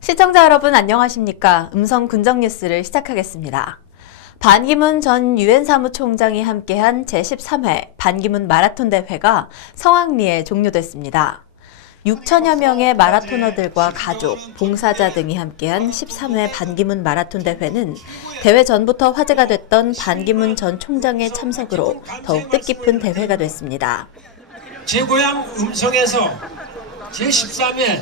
시청자 여러분 안녕하십니까? 음성 군정 뉴스를 시작하겠습니다. 반기문 전 유엔 사무총장이 함께한 제13회 반기문 마라톤 대회가 성황리에 종료됐습니다. 6천여 명의 마라토너들과 가족, 봉사자 등이 함께한 13회 반기문 마라톤 대회는 대회 전부터 화제가 됐던 반기문 전 총장의 참석으로 더욱 뜻깊은 대회가 됐습니다. 제 고향 음성에서 제13회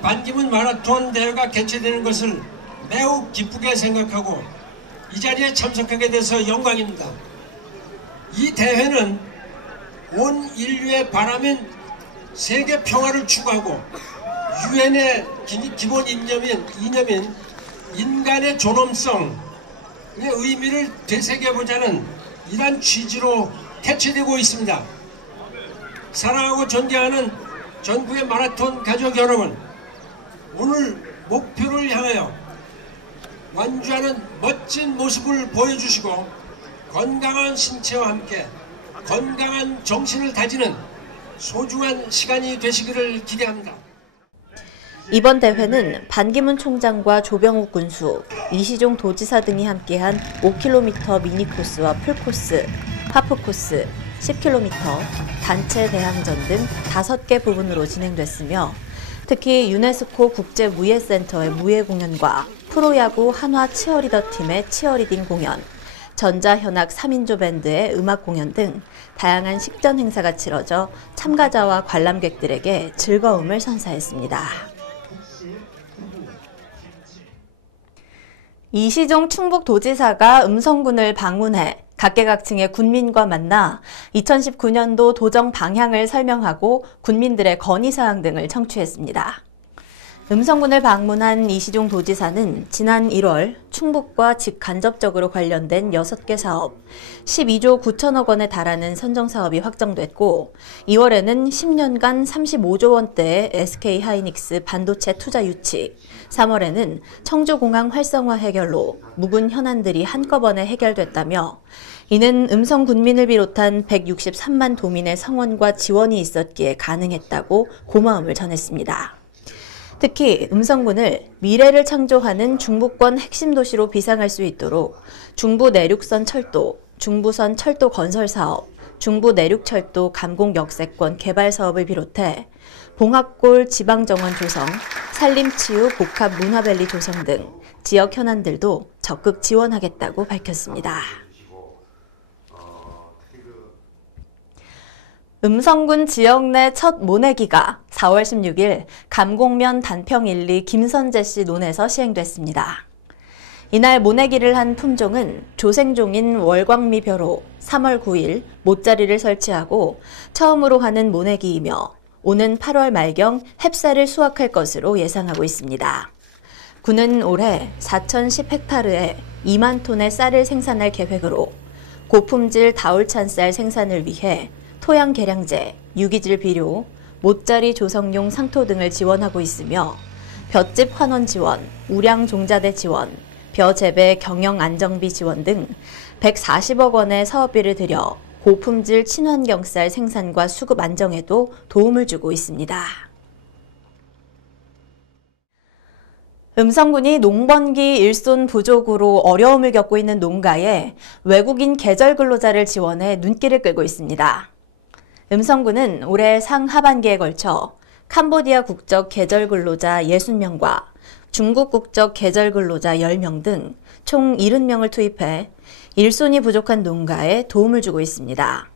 반기문 마라톤 대회가 개최되는 것을 매우 기쁘게 생각하고 이 자리에 참석하게 돼서 영광입니다. 이 대회는 온 인류의 바람인 세계 평화를 추구하고 유엔의 기본 이념인 인간의 존엄성의 의미를 되새겨보자는 이러한 취지로 개최되고 있습니다. 사랑하고 존경하는 전국의 마라톤 가족 여러분, 오늘 목표를 향하여 완주하는 멋진 모습을 보여주시고 건강한 신체와 함께 건강한 정신을 다지는 소중한 시간이 되시기를 기대합니다. 이번 대회는 반기문 총장과 조병욱 군수, 이시종 도지사 등이 함께한 5km 미니코스와 풀코스, 하프코스, 10km, 단체 대항전 등 5개 부분으로 진행됐으며 특히 유네스코 국제무예센터의 무예 공연과 프로야구 한화 치어리더 팀의 치어리딩 공연, 전자현악 3인조 밴드의 음악 공연 등 다양한 식전 행사가 치러져 참가자와 관람객들에게 즐거움을 선사했습니다. 이시종 충북도지사가 음성군을 방문해 각계각층의 군민과 만나 2019년도 도정 방향을 설명하고 군민들의 건의사항 등을 청취했습니다. 음성군을 방문한 이시종 도지사는 지난 1월 충북과 직간접적으로 관련된 6개 사업, 12조 9천억 원에 달하는 선정사업이 확정됐고 2월에는 10년간 35조 원대의 SK하이닉스 반도체 투자 유치, 3월에는 청주공항 활성화 해결로 묵은 현안들이 한꺼번에 해결됐다며 이는 음성 군민을 비롯한 163만 도민의 성원과 지원이 있었기에 가능했다고 고마움을 전했습니다. 특히 음성군을 미래를 창조하는 중부권 핵심 도시로 비상할 수 있도록 중부 내륙선 철도, 중부선 철도 건설 사업, 중부 내륙철도 감공역세권 개발 사업을 비롯해 봉합골 지방정원 조성, 산림치유 복합 문화밸리 조성 등 지역 현안들도 적극 지원하겠다고 밝혔습니다. 음성군 지역 내 첫 모내기가 4월 16일 감곡면 단평 1리 김선재 씨 논에서 시행됐습니다. 이날 모내기를 한 품종은 조생종인 월광미벼로 3월 9일 못자리를 설치하고 처음으로 하는 모내기이며 오는 8월 말경 햅쌀을 수확할 것으로 예상하고 있습니다. 군은 올해 4,010헥타르에 2만 톤의 쌀을 생산할 계획으로 고품질 다울찬 쌀 생산을 위해 토양 개량제, 유기질 비료, 못자리 조성용 상토 등을 지원하고 있으며 볏짚 환원 지원, 우량 종자대 지원, 벼 재배 경영 안정비 지원 등 140억 원의 사업비를 들여 고품질 친환경 쌀 생산과 수급 안정에도 도움을 주고 있습니다. 음성군이 농번기 일손 부족으로 어려움을 겪고 있는 농가에 외국인 계절 근로자를 지원해 눈길을 끌고 있습니다. 음성군은 올해 상하반기에 걸쳐 캄보디아 국적 계절 근로자 60명과 중국 국적 계절 근로자 10명 등 총 70명을 투입해 일손이 부족한 농가에 도움을 주고 있습니다.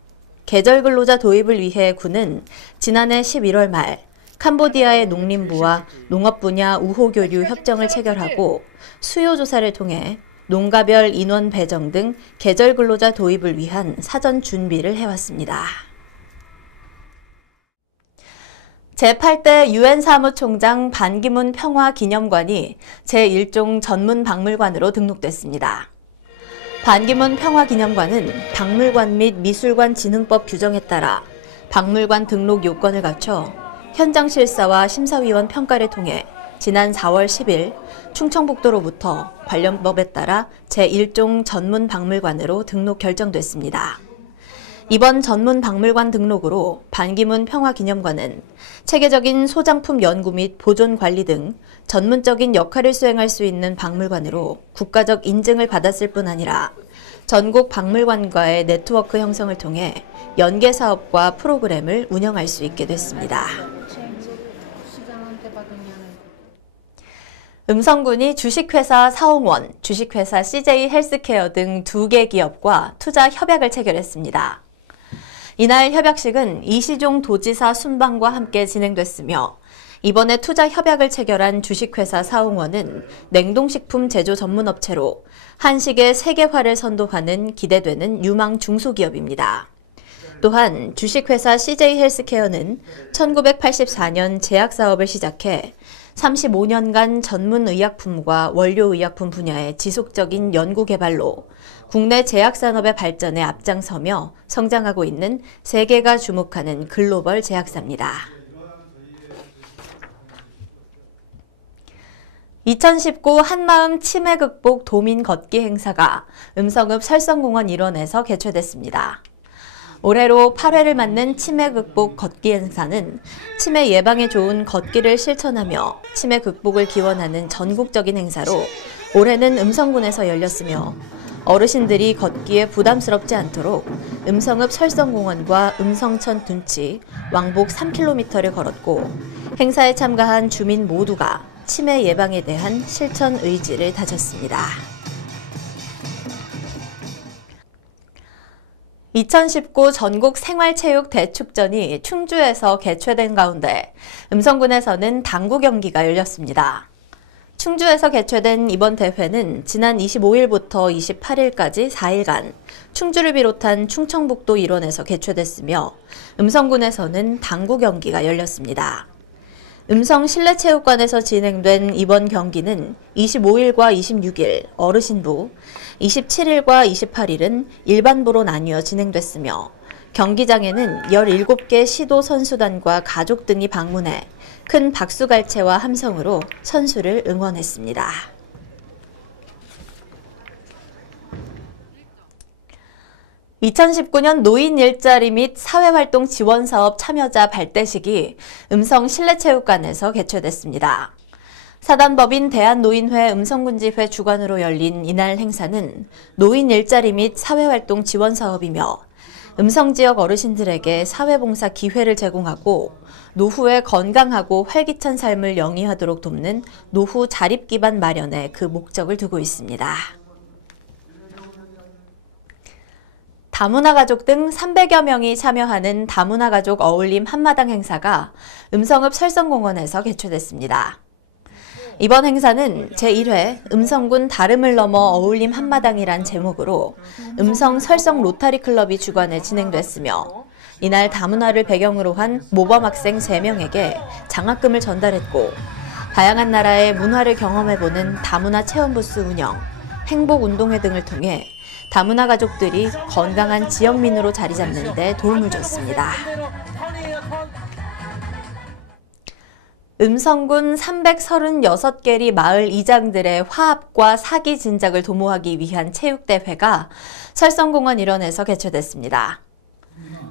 계절 근로자 도입을 위해 군은 지난해 11월 말 캄보디아의 농림부와 농업 분야 우호 교류 협정을 체결하고 수요 조사를 통해 농가별 인원 배정 등 계절 근로자 도입을 위한 사전 준비를 해왔습니다. 제8대 유엔 사무총장 반기문 평화기념관이 제1종 전문박물관으로 등록됐습니다. 반기문 평화기념관은 박물관 및 미술관 진흥법 규정에 따라 박물관 등록 요건을 갖춰 현장 실사와 심사위원 평가를 통해 지난 4월 10일 충청북도로부터 관련 법에 따라 제1종 전문박물관으로 등록 결정됐습니다. 이번 전문 박물관 등록으로 반기문 평화기념관은 체계적인 소장품 연구 및 보존 관리 등 전문적인 역할을 수행할 수 있는 박물관으로 국가적 인증을 받았을 뿐 아니라 전국 박물관과의 네트워크 형성을 통해 연계 사업과 프로그램을 운영할 수 있게 됐습니다. 음성군이 주식회사 사홍원, 주식회사 CJ 헬스케어 등 2개 기업과 투자 협약을 체결했습니다. 이날 협약식은 이시종 도지사 순방과 함께 진행됐으며 이번에 투자 협약을 체결한 주식회사 사홍원은 냉동식품 제조 전문업체로 한식의 세계화를 선도하는 기대되는 유망 중소기업입니다. 또한 주식회사 CJ 헬스케어는 1984년 제약사업을 시작해 35년간 전문의약품과 원료의약품 분야의 지속적인 연구개발로 국내 제약산업의 발전에 앞장서며 성장하고 있는 세계가 주목하는 글로벌 제약사입니다. 2019 한마음 치매 극복 도민 걷기 행사가 음성읍 설성공원 일원에서 개최됐습니다. 올해로 8회를 맞는 치매 극복 걷기 행사는 치매 예방에 좋은 걷기를 실천하며 치매 극복을 기원하는 전국적인 행사로 올해는 음성군에서 열렸으며 어르신들이 걷기에 부담스럽지 않도록 음성읍 설성공원과 음성천 둔치 왕복 3km를 걸었고 행사에 참가한 주민 모두가 치매 예방에 대한 실천 의지를 다졌습니다. 2019 전국 생활체육 대축전이 충주에서 개최된 가운데 음성군에서는 당구 경기가 열렸습니다. 충주에서 개최된 이번 대회는 지난 25일부터 28일까지 4일간 충주를 비롯한 충청북도 일원에서 개최됐으며 음성군에서는 당구 경기가 열렸습니다. 음성 실내체육관에서 진행된 이번 경기는 25일과 26일 어르신부, 27일과 28일은 일반부로 나뉘어 진행됐으며 경기장에는 17개 시도 선수단과 가족 등이 방문해 큰 박수갈채와 함성으로 선수를 응원했습니다. (2019년) 노인 일자리 및 사회활동 지원사업 참여자 발대식이 음성 실내체육관에서 개최됐습니다. 사단법인 대한노인회 음성군지회 주관으로 열린 이날 행사는 노인 일자리 및 사회활동 지원사업이며 음성지역 어르신들에게 사회봉사 기회를 제공하고 노후에 건강하고 활기찬 삶을 영위하도록 돕는 노후 자립기반 마련에 그 목적을 두고 있습니다. 다문화 가족 등 300여 명이 참여하는 다문화 가족 어울림 한마당 행사가 음성읍 설성공원에서 개최됐습니다. 이번 행사는 제1회 음성군 다름을 넘어 어울림 한마당이란 제목으로 음성 설성 로타리 클럽이 주관해 진행됐으며 이날 다문화를 배경으로 한 모범 학생 3명에게 장학금을 전달했고 다양한 나라의 문화를 경험해보는 다문화 체험부스 운영, 행복운동회 등을 통해 다문화 가족들이 건강한 지역민으로 자리 잡는 데 도움을 줬습니다. 음성군 336개리 마을 이장들의 화합과 사기 진작을 도모하기 위한 체육대회가 설성공원 일원에서 개최됐습니다.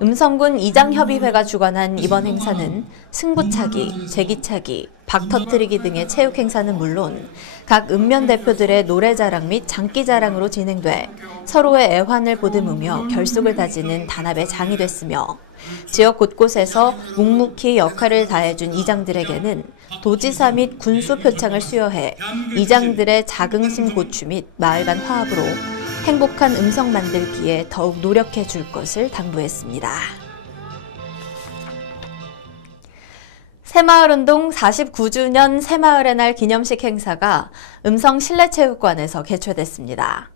음성군 이장협의회가 주관한 이번 행사는 승부차기, 제기차기, 박터뜨리기 등의 체육 행사는 물론 각 읍면 대표들의 노래자랑 및 장기자랑으로 진행돼 서로의 애환을 보듬으며 결속을 다지는 단합의 장이 됐으며 지역 곳곳에서 묵묵히 역할을 다해준 이장들에게는 도지사 및 군수 표창을 수여해 이장들의 자긍심 고취 및 마을 간 화합으로 행복한 음성 만들기에 더욱 노력해 줄 것을 당부했습니다. 새마을운동 49주년 새마을의 날 기념식 행사가 음성 실내체육관에서 개최됐습니다.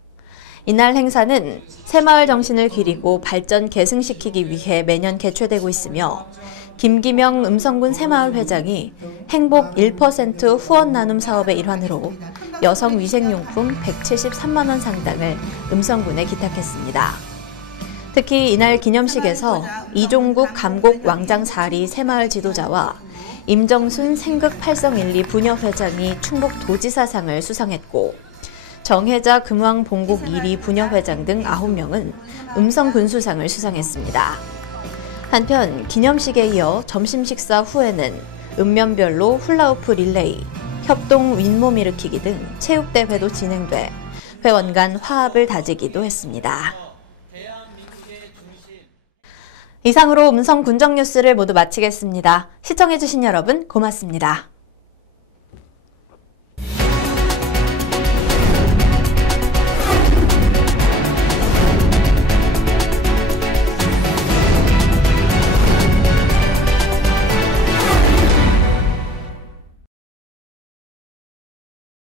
이날 행사는 새마을 정신을 기리고 발전 계승시키기 위해 매년 개최되고 있으며 김기명 음성군 새마을 회장이 행복 1% 후원 나눔 사업의 일환으로 여성 위생용품 173만 원 상당을 음성군에 기탁했습니다. 특히 이날 기념식에서 이종국 감곡 왕장 4리 새마을 지도자와 임정순 생극 8성 1, 2 부녀회장이 충북 도지사상을 수상했고 정혜자 금왕봉국 1위 부녀회장 등 9명은 음성군수상을 수상했습니다. 한편 기념식에 이어 점심 식사 후에는 읍면별로 훌라후프 릴레이, 협동 윗몸 일으키기 등 체육대회도 진행돼 회원 간 화합을 다지기도 했습니다. 이상으로 음성 군정 뉴스를 모두 마치겠습니다. 시청해주신 여러분 고맙습니다.